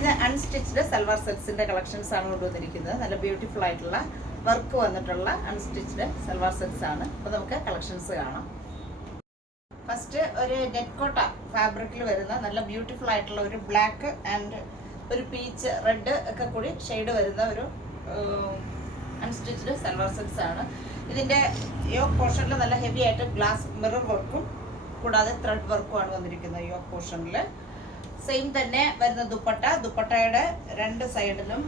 ഇന്ന് unstitched salwar സെറ്റ്സിന്റെ collections ആണ് കൊണ്ടുവന്നിരിക്കുന്നത്. നല്ല ബ്യൂട്ടിഫുൾ ആയിട്ടുള്ള വർക്ക് വന്നിട്ടുള്ള അൺസ്റ്റിച്ച്ഡ് സൽവാർ സെറ്റ്സ് ആണ്. അപ്പോൾ നമുക്ക് കളക്ഷൻസ് കാണാം. ഫസ്റ്റ് ഒരു നെറ്റ് കോട്ട ഫാബ്രിക്കിൽ വരുന്ന നല്ല ബ്യൂട്ടിഫുൾ ആയിട്ടുള്ള ഒരു ബ്ലാക്ക് ആൻഡ് ഒരു പീച്ച് റെഡ് ഒക്കെ കൂടി ഷെയ്ഡ് വരുന്ന ഒരു അൺസ്റ്റിച്ച്ഡ് സൽവാർ സെറ്റ്സ് ആണ്. ഇതിന്റെ യോക്ക് പോർഷനിൽ നല്ല ഹെവി ആയിട്ട് ഗ്ലാസ് മിറർ വർക്കും കൂടാതെ ത്രെഡ് വർക്കുമാണ് വന്നിരിക്കുന്നത്. യോക്ക് പോർഷനിൽ സെയിം തന്നെ വരുന്ന ദുപ്പട്ടയുടെ രണ്ട് സൈഡിലും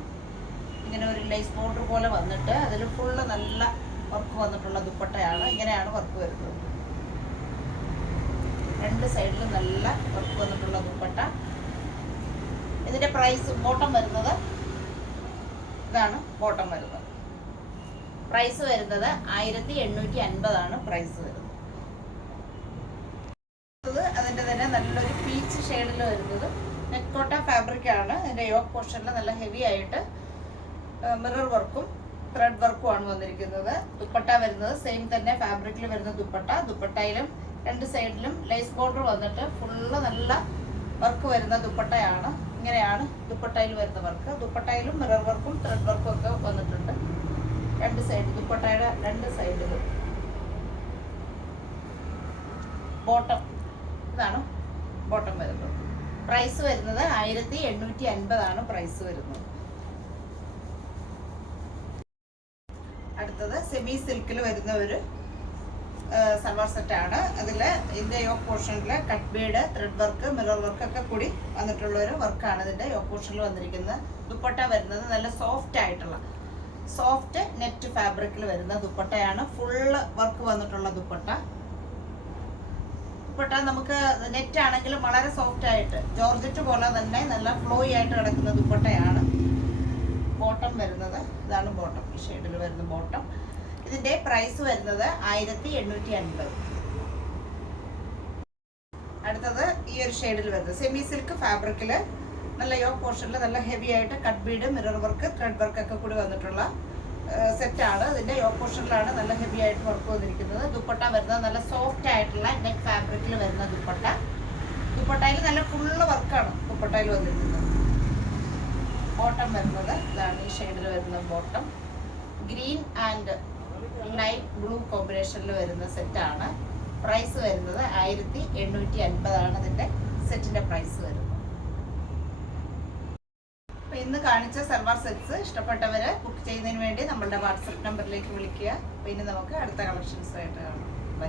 ഇങ്ങനെ ഒരു ലേസ് ബോർഡർ പോലെ വന്നിട്ട് അതിൽ ഫുള്ള് നല്ല വർക്ക് വന്നിട്ടുള്ള ദുപ്പട്ടയാണ്. ഇങ്ങനെയാണ് വർക്ക് വരുന്നത്. രണ്ട് സൈഡിലും നല്ല വർക്ക് വന്നിട്ടുള്ള ദുപ്പട്ട. ഇതിന്റെ പ്രൈസ് ബോട്ടം വരുന്നത് ഇതാണ്. ബോട്ടം വരുന്നത് പ്രൈസ് വരുന്നത് 1850 ആണ് പ്രൈസ് വരുന്നത്. അതിന്റെ തന്നെ നല്ലൊരു പീച്ച് ഷെയ്ഡിൽ വരുന്നത് നെറ്റ് കോട്ട ഫാബ്രിക് ആണ്. അതിന്റെ യോക്ക് പോർഷനിൽ നല്ല ഹെവി ആയിട്ട് മിറർ വർക്കും ത്രെഡ് വർക്കും ആണ് വന്നിരിക്കുന്നത്. ദുപ്പട്ട വരുന്നത് സെയിം തന്നെ ഫാബ്രിക്കിൽ വരുന്ന ദുപ്പട്ടയിലും രണ്ട് സൈഡിലും ലേസ് ബോർഡർ വന്നിട്ട് ഫുള്ള് നല്ല വർക്ക് വരുന്ന ദുപ്പട്ടയാണ്. ഇങ്ങനെയാണ് ദുപ്പട്ടയിൽ വരുന്ന വർക്ക്. ദുപ്പട്ടയിലും മിറർ വർക്കും ത്രെഡ് വർക്കും ഒക്കെ വന്നിട്ടുണ്ട്. രണ്ട് സൈഡ് ദുപ്പട്ടയുടെ രണ്ട് സൈഡിലും. ബോട്ടം ഇതാണ് ബോട്ടം വരുന്നത്. പ്രൈസ് വരുന്നത് 1850 ആണ് പ്രൈസ് വരുന്നത്. അടുത്തത് സെമി സിൽക്കിൽ വരുന്ന ഒരു സൽവാർ സെറ്റ് ആണ്. അതിൽ ഇതിന്റെ യോക്ക് പോർഷനിൽ cut Bede thread work mirror work ഒക്കെ കൂടി വന്നിട്ടുള്ള ഒരു വർക്കാണ് ഇതിന്റെ യോക്ക് പോർഷനിൽ വന്നിരിക്കുന്നത്. ദുപ്പട്ട വരുന്നത് നല്ല സോഫ്റ്റ് നെറ്റ് ഫാബ്രിക്കിൽ വരുന്ന ദുപ്പട്ടയാണ്. ഫുള്ള് വർക്ക് വന്നിട്ടുള്ള ദുപ്പട്ട നമുക്ക് നെറ്റ് ആണെങ്കിലും വളരെ സോഫ്റ്റ് ആയിട്ട് ജോർജറ്റ് പോലെ തന്നെ നല്ല ഫ്ലോയി ആയിട്ട് കിടക്കുന്ന ദുപ്പട്ടയാണ്. ബോട്ടം വരുന്നത് ഇതാണ്. ബോട്ടം ഈ ഷെയ്ഡിൽ വരുന്ന ബോട്ടം. ഇതിന്റെ പ്രൈസ് വരുന്നത് 1850. അടുത്തത് ഈ ഒരു ഷെയ്ഡിൽ വരുന്നത് സെമി സിൽക്ക് ഫാബ്രിക്കില് നല്ല യോക്ക് പോർഷനിൽ നല്ല ഹെവി ആയിട്ട് cut Bede mirror work thread work ഒക്കെ കൂടി വന്നിട്ടുള്ള സെറ്റാണ്. ഇതിന്റെ യോക്ക് പോർഷനിലാണ് നല്ല ഹെവി ആയിട്ട് വർക്ക് വന്നിരിക്കുന്നത്. ദുപ്പട്ട വരുന്നത് നല്ല സോഫ്റ്റ് ആയിട്ടുള്ള നെറ്റ് ഫാബ്രിക്കിൽ വരുന്ന ദുപ്പട്ടയിൽ നല്ല ഫുള്ള് വർക്കാണ് ദുപ്പട്ടയിൽ വന്നിരിക്കുന്നത്. ബോട്ടം വരുന്നത് ഇതാണ്. ഈ ഷെയ്ഡിൽ വരുന്ന bottom green and light blue കോമ്പിനേഷനിൽ വരുന്ന സെറ്റാണ്. പ്രൈസ് വരുന്നത് 1850 ആണ് ഇതിന്റെ സെറ്റിന്റെ പ്രൈസ് വരുന്നത്. ഇന്ന് കാണിച്ച സൽവാർ സെറ്റ്സ് ഇഷ്ടപ്പെട്ടവര് ബുക്ക് ചെയ്യുന്നതിന് വേണ്ടി നമ്മളുടെ വാട്സപ്പ് നമ്പറിലേക്ക് വിളിക്കുക. പിന്നെ നമുക്ക് അടുത്ത കളക്ഷൻസ് ആയിട്ട് കാണാം. ബൈ.